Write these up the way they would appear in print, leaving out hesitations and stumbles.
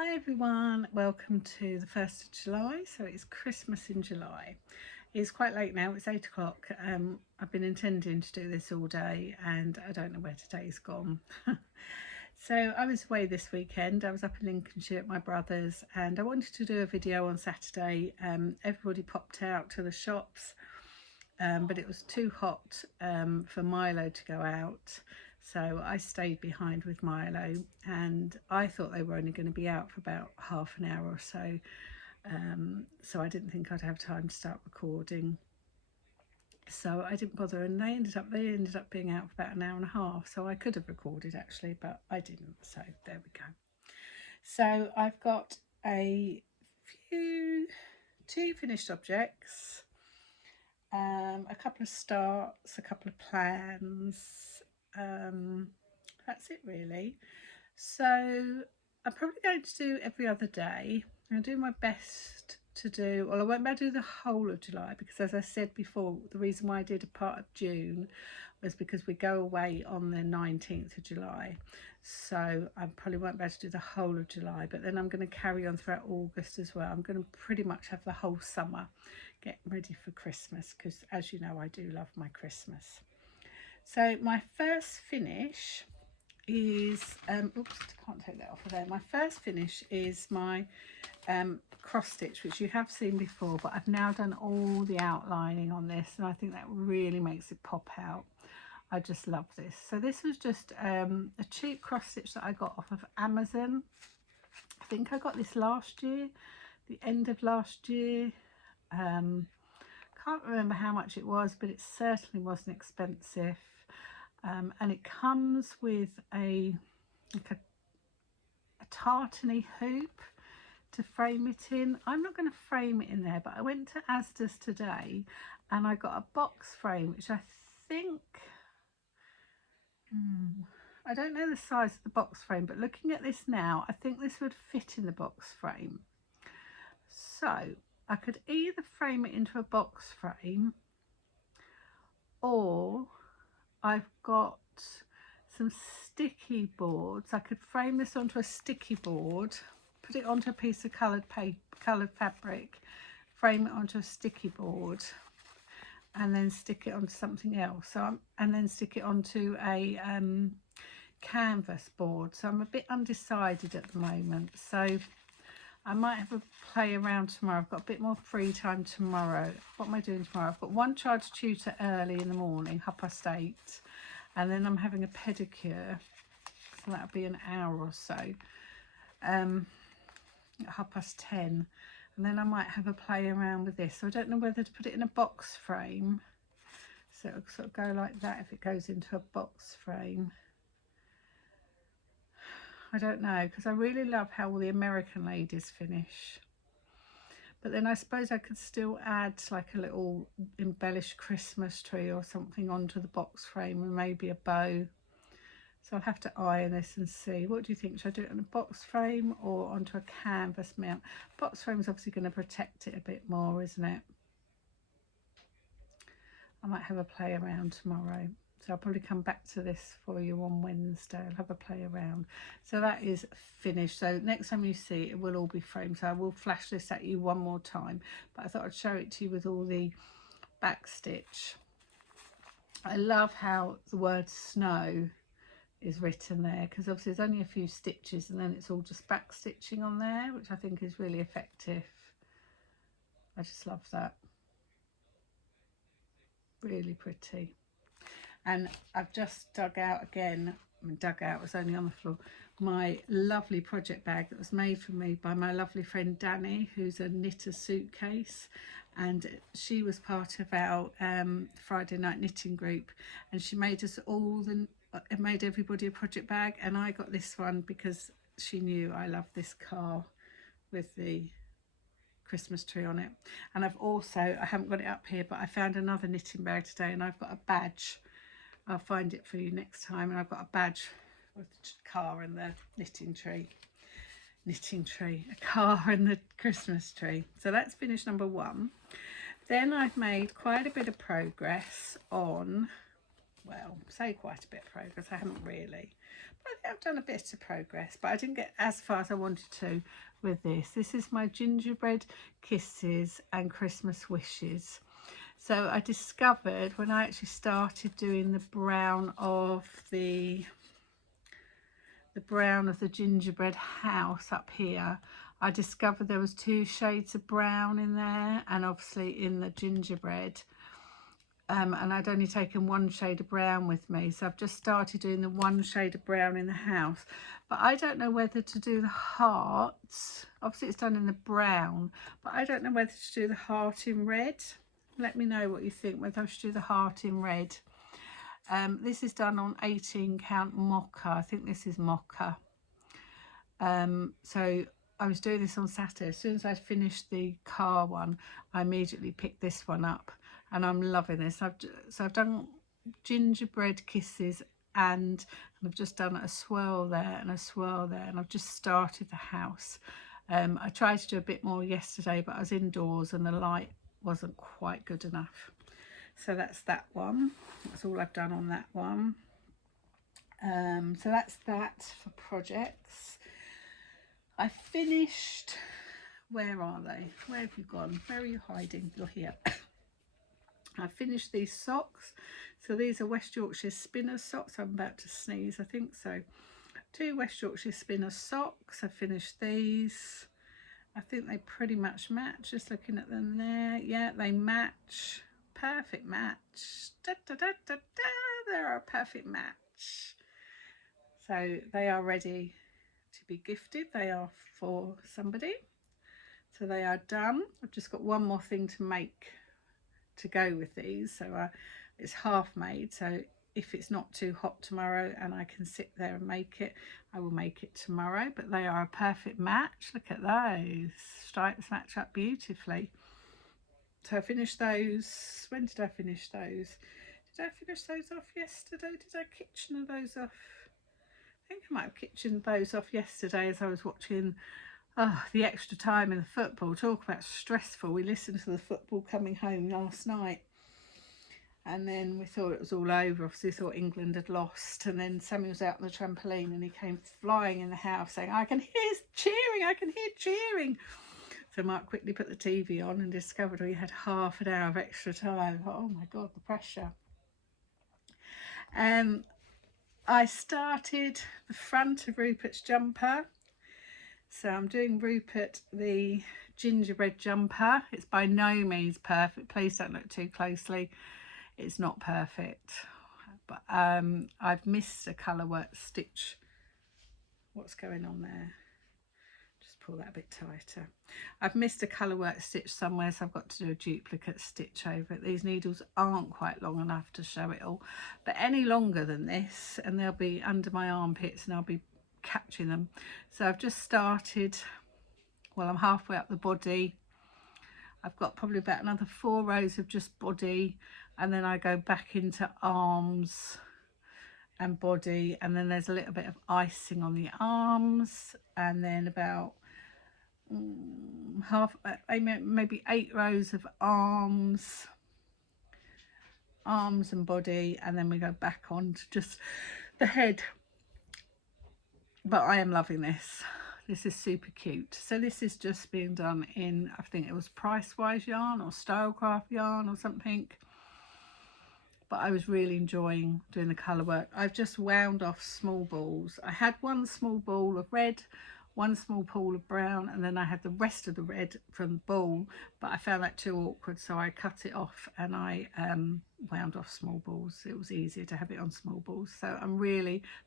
Hi everyone, welcome to the 1st of July. So it's Christmas in July. It's quite late now, it's 8 o'clock. I've been intending to do this all day and I don't know where today's gone. So I was away this weekend. I was up in Lincolnshire at my brother's and I wanted to do a video on Saturday. Everybody popped out to the shops, but it was too hot for Milo to go out. So I stayed behind with Milo and I thought they were only going to be out for about half an hour or so. So I didn't think I'd have time to start recording. So I didn't bother, and they ended up being out for about an hour and a half. So I could have recorded actually, but I didn't. So there we go. So I've got two finished objects, a couple of starts, a couple of plans. That's it really. So I'm probably going to do every other day. I'm going to do my best to do, well, I won't be able to do the whole of July because, as I said before, the reason why I did a part of June was because we go away on the 19th of July. So I probably won't be able to do the whole of July, but then I'm going to carry on throughout August as well. I'm going to pretty much have the whole summer getting ready for Christmas because, as you know, I do love my Christmas. So my first finish is, oops, can't take that off of there. My first finish is my cross stitch, which you have seen before, but I've now done all the outlining on this and I think that really makes it pop out. I just love this. So this was just a cheap cross stitch that I got off of Amazon. I think I got this last year, the end of last year. Can't remember how much it was, but it certainly wasn't expensive. And it comes with a tartany hoop to frame it in. I'm not going to frame it in there, but I went to Asda's today and I got a box frame, which I think, I don't know the size of the box frame, but looking at this now, I think this would fit in the box frame. So I could either frame it into a box frame, or I've got some sticky boards. I could frame this onto a sticky board, put it onto a piece of coloured paper, coloured fabric, frame it onto a sticky board, and then stick it onto something else. And then stick it onto a canvas board. So I'm a bit undecided at the moment. So I might have a play around tomorrow. I've got a bit more free time tomorrow. What am I doing tomorrow? I've got one child to tutor early in the morning, 8:30, and then I'm having a pedicure, so that'll be an hour or so, at 10:30, and then I might have a play around with this. So I don't know whether to put it in a box frame, so it'll sort of go like that if it goes into a box frame. I don't know, because I really love how all the American ladies finish. But then I suppose I could still add like a little embellished Christmas tree or something onto the box frame and maybe a bow. So I'll have to iron this and see. What do you think? Should I do it on a box frame or onto a canvas mount? Box frame is obviously going to protect it a bit more, isn't it? I might have a play around tomorrow. So I'll probably come back to this for you on Wednesday. I'll have a play around. So that is finished. So next time you see it, it will all be framed. So I will flash this at you one more time. But I thought I'd show it to you with all the back stitch. I love how the word snow is written there, because obviously there's only a few stitches and then it's all just back stitching on there, which I think is really effective. I just love that. Really pretty. And I've just dug out again, it was only on the floor, my lovely project bag that was made for me by my lovely friend Danny, who's a knitter suitcase, and she was part of our Friday night knitting group, and she made us all made everybody a project bag, and I got this one because she knew I love this car with the Christmas tree on it. And I've also, I haven't got it up here, but I found another knitting bag today and I've got a badge. I'll find it for you next time, and I've got a badge with the car and the knitting tree, a car and the Christmas tree. So that's finished number one. Then I've made quite a bit of progress on well. Say quite a bit of progress. I haven't really, but I think I've done a bit of progress, but I didn't get as far as I wanted to with this. This is my gingerbread kisses and Christmas wishes. So I discovered when I actually started doing the brown of the gingerbread house up here, I discovered there was 2 shades of brown in there, and obviously in the gingerbread. And I'd only taken 1 shade of brown with me, so I've just started doing the 1 shade of brown in the house. But I don't know whether to do the hearts. Obviously it's done in the brown, but I don't know whether to do the heart in red. Let me know what you think, whether I should do the heart in red. This is done on 18 count mocha. I think this is mocha. So I was doing this on Saturday. As soon as I finished the car one, I immediately picked this one up, and I'm loving this. I've done gingerbread kisses, and I've just done a swirl there and a swirl there, and I've just started the house. I tried to do a bit more yesterday, but I was indoors and the light wasn't quite good enough. So that's that one. That's all I've done on that one. So that's that for projects. I finished, where are they? Where have you gone? Where are you hiding? You're here. I finished these socks. So these are West Yorkshire Spinner socks. I'm about to sneeze, I think so. 2 West Yorkshire Spinner socks. I finished these. I think they pretty much match. Just looking at them there. Yeah, they match. Perfect match. Da, da, da, da, da. They're a perfect match. So they are ready to be gifted. They are for somebody. So they are done. I've just got one more thing to make to go with these. So it's half made. So if it's not too hot tomorrow and I can sit there and make it, I will make it tomorrow. But they are a perfect match. Look at those. Stripes match up beautifully. So I finished those. When did I finish those? Did I finish those off yesterday? Did I kitchen those off? I think I might have kitchened those off yesterday as I was watching the extra time in the football. Talk about stressful. We listened to the football coming home last night, and then we thought it was all over. Obviously thought England had lost, and then Sammy was out on the trampoline and he came flying in the house saying, I can hear cheering, I can hear cheering. So Mark quickly put the TV on and discovered we had half an hour of extra time. Oh my God, the pressure. I started the front of Rupert's jumper. So I'm doing Rupert the gingerbread jumper. It's by no means perfect. Please don't look too closely. It's not perfect. But I've missed a colour work stitch. What's going on there? Pull that a bit tighter. I've missed a colour work stitch somewhere, so I've got to do a duplicate stitch over it. These needles aren't quite long enough to show it all, but any longer than this and they'll be under my armpits and I'll be catching them. So I've just started, well, I'm halfway up the body. I've got probably about another 4 rows of just body, and then I go back into arms and body, and then there's a little bit of icing on the arms, and then about maybe 8 rows of arms and body, and then we go back on to just the head. But I am loving this. This is super cute. So this is just being done in, I think it was Pricewise yarn or Stylecraft yarn or something, but I was really enjoying doing the colour work. I've just wound off small balls. I had 1 small ball of red, 1 small ball of brown, and then I had the rest of the red from the ball, but I found that too awkward, so I cut it off and I wound off small balls. It was easier to have it on small balls. So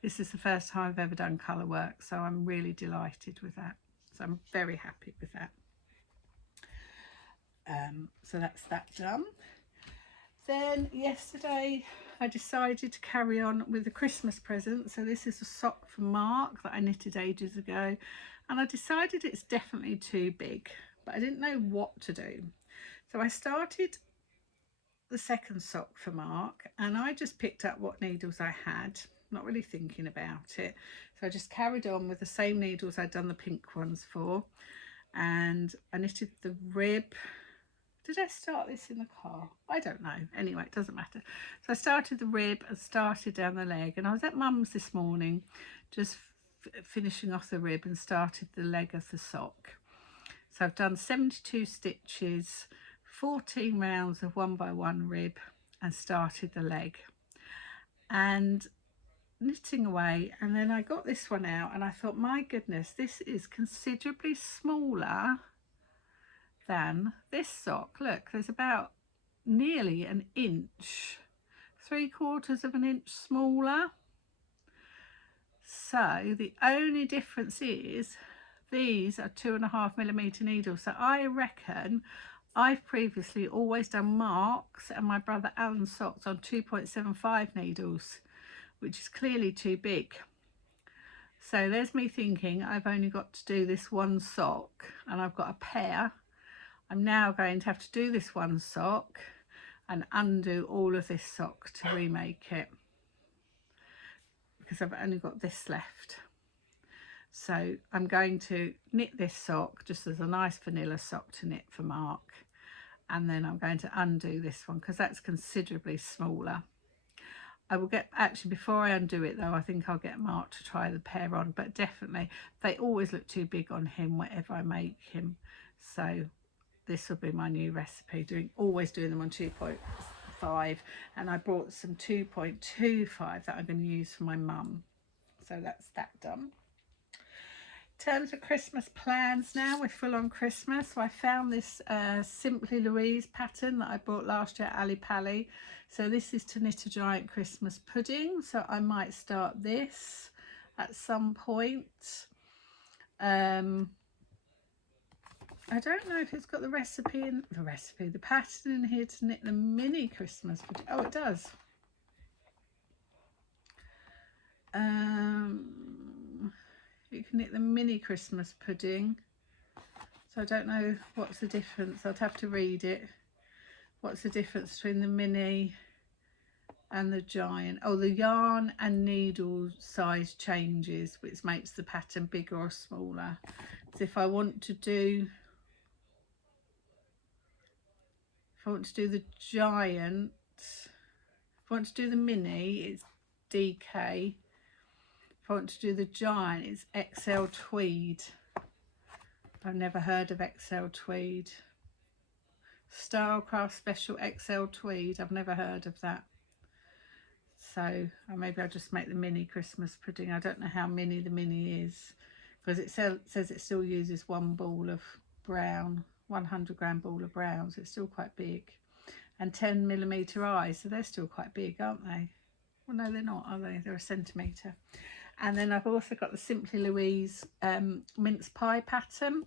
this is the first time I've ever done colour work, so I'm really delighted with that. So I'm very happy with that. So that's that done. Then yesterday I decided to carry on with the Christmas present. So this is a sock from Mark that I knitted ages ago, and I decided it's definitely too big, but I didn't know what to do. So I started the second sock for Mark, and I just picked up what needles I had, not really thinking about it. So I just carried on with the same needles I'd done the pink ones for, and I knitted the rib Did I start this in the car? I don't know. Anyway, it doesn't matter. So I started the rib and started down the leg, and I was at mum's this morning just finishing off the rib and started the leg of the sock. So I've done 72 stitches, 14 rounds of 1x1 rib, and started the leg and knitting away. And then I got this one out and I thought, my goodness, this is considerably smaller than this sock. Look, there's about nearly an inch, 3/4 of an inch smaller. So the only difference is these are 2.5mm needles. So I reckon I've previously always done Mark's and my brother Alan's socks on 2.75 needles, which is clearly too big. So there's me thinking I've only got to do this one sock and I've got a pair. I'm now going to have to do this one sock and undo all of this sock to remake it, because I've only got this left. So I'm going to knit this sock just as a nice vanilla sock to knit for Mark, and then I'm going to undo this one because that's considerably smaller. I will get, actually before I undo it though, I think I'll get Mark to try the pair on, but definitely they always look too big on him whatever I make him. So this will be my new recipe, always doing them on 2.5, and I brought some 2.25 that I'm going to use for my mum. So that's that done. In terms of Christmas plans now, we're full on Christmas. So I found this Simply Louise pattern that I bought last year at Ali Pally. So this is to knit a giant Christmas pudding. So I might start this at some point. I don't know if it's got the the pattern in here to knit the mini Christmas pudding. Oh, it does. You can knit the mini Christmas pudding. So I don't know what's the difference. I'd have to read it. What's the difference between the mini and the giant? Oh, the yarn and needle size changes, which makes the pattern bigger or smaller. So if I want to do the giant, if I want to do the mini, it's DK. If I want to do the giant, it's XL tweed. I've never heard of XL tweed. Stylecraft Special XL tweed. I've never heard of that. So maybe I'll just make the mini Christmas pudding. I don't know how mini the mini is, because it says it still uses one ball of brown, 100-gram ball of brown, so it's still quite big. And 10mm eyes, so they're still quite big, aren't they? Well, no, they're not, are they? They're a centimetre. And then I've also got the Simply Louise mince pie pattern,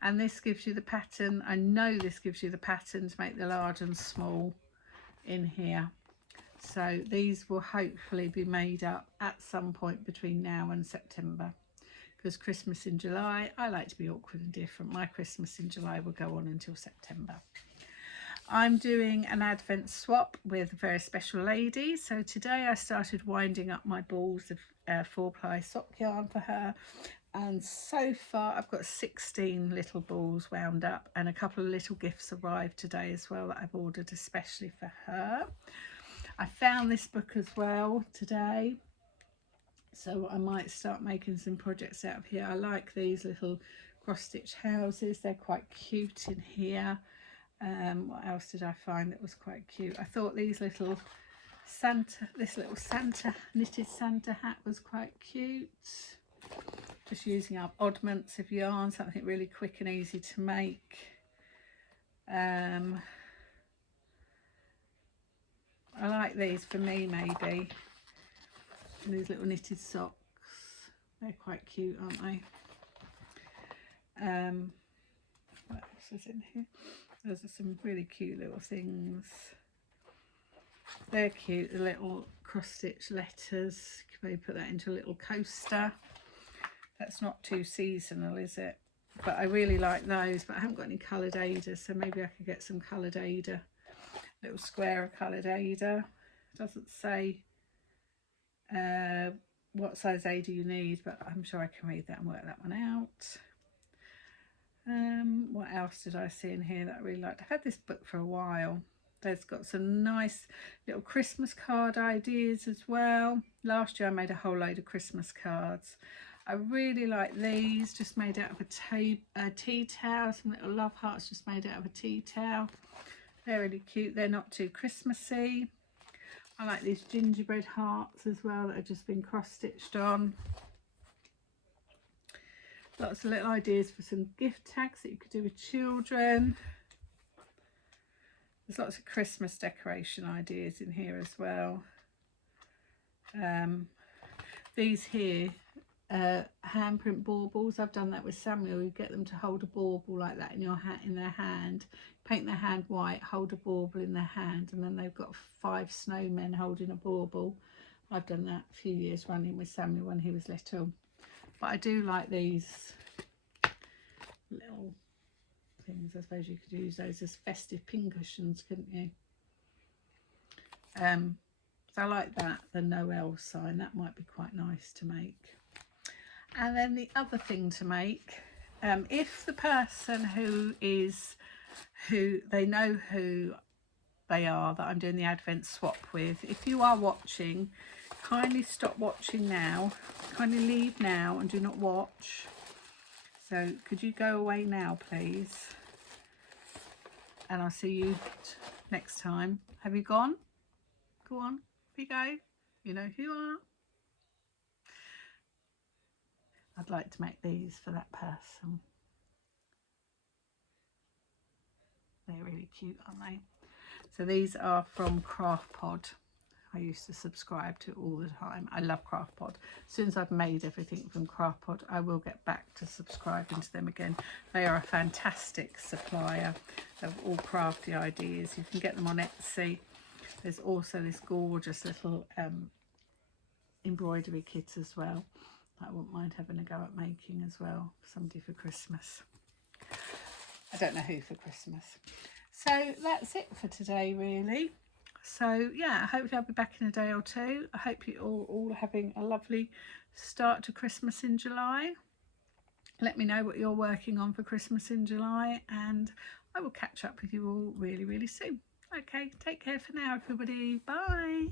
and this gives you the pattern. I know this gives you the pattern to make the large and small in here. So these will hopefully be made up at some point between now and September, because Christmas in July, I like to be awkward and different. My Christmas in July will go on until September. I'm doing an Advent swap with a very special lady. So today I started winding up my balls of 4-ply sock yarn for her, and so far I've got 16 little balls wound up, and a couple of little gifts arrived today as well that I've ordered especially for her. I found this book as well today, so I might start making some projects out of here. I like these little cross-stitch houses, they're quite cute in here. What else did I find that was quite cute? I thought this little Santa knitted Santa hat was quite cute. Just using up oddments of yarn, something really quick and easy to make. I like these for me, maybe. And these little knitted socks, they're quite cute, aren't they? What else is in here? Those are some really cute little things. They're cute, the little cross-stitch letters. You can maybe put that into a little coaster. That's not too seasonal, is it? But I really like those, but I haven't got any coloured Ada, so maybe I could get some coloured Ada. Little square of coloured Ada. Doesn't say what size Ada you need, but I'm sure I can read that and work that one out. What else did I see in here that I really liked? I've had this book for a while. There's got some nice little Christmas card ideas as well. Last year I made a whole load of Christmas cards. I really like these, just made out of a tea towel. Some little love hearts just made out of a tea towel. They're really cute. They're not too Christmassy. I like these gingerbread hearts as well that have just been cross-stitched on. Lots of little ideas for some gift tags that you could do with children. There's lots of Christmas decoration ideas in here as well. These here, handprint baubles. I've done that with Samuel. You get them to hold a bauble like that in their hand. Paint their hand white, hold a bauble in their hand, and then they've got 5 snowmen holding a bauble. I've done that a few years running with Samuel when he was little. But I do like these little things. I suppose you could use those as festive pincushions, couldn't you? So I like that, the Noel sign. That might be quite nice to make. And then the other thing to make, if the person who they know who they are that I'm doing the Advent swap with, if you are watching, kindly stop watching now. Kindly leave now and do not watch. So could you go away now, please? And I'll see you next time. Have you gone? Go on, if you go. You know who you are. I'd like to make these for that person. They're really cute, aren't they? So these are from Craft Pod. I used to subscribe to all the time. I love Craft Pod. As soon as I've made everything from Craft Pod, I will get back to subscribing to them again. They are a fantastic supplier of all crafty ideas. You can get them on Etsy. There's also this gorgeous little embroidery kit as well. I wouldn't mind having a go at making as well for somebody for Christmas. I don't know who for Christmas. So that's it for today, really. So yeah, hopefully I'll be back in a day or two. I hope you're all having a lovely start to Christmas in July. Let me know what you're working on for Christmas in July, and I will catch up with you all really, really soon. Okay, take care for now, everybody. Bye.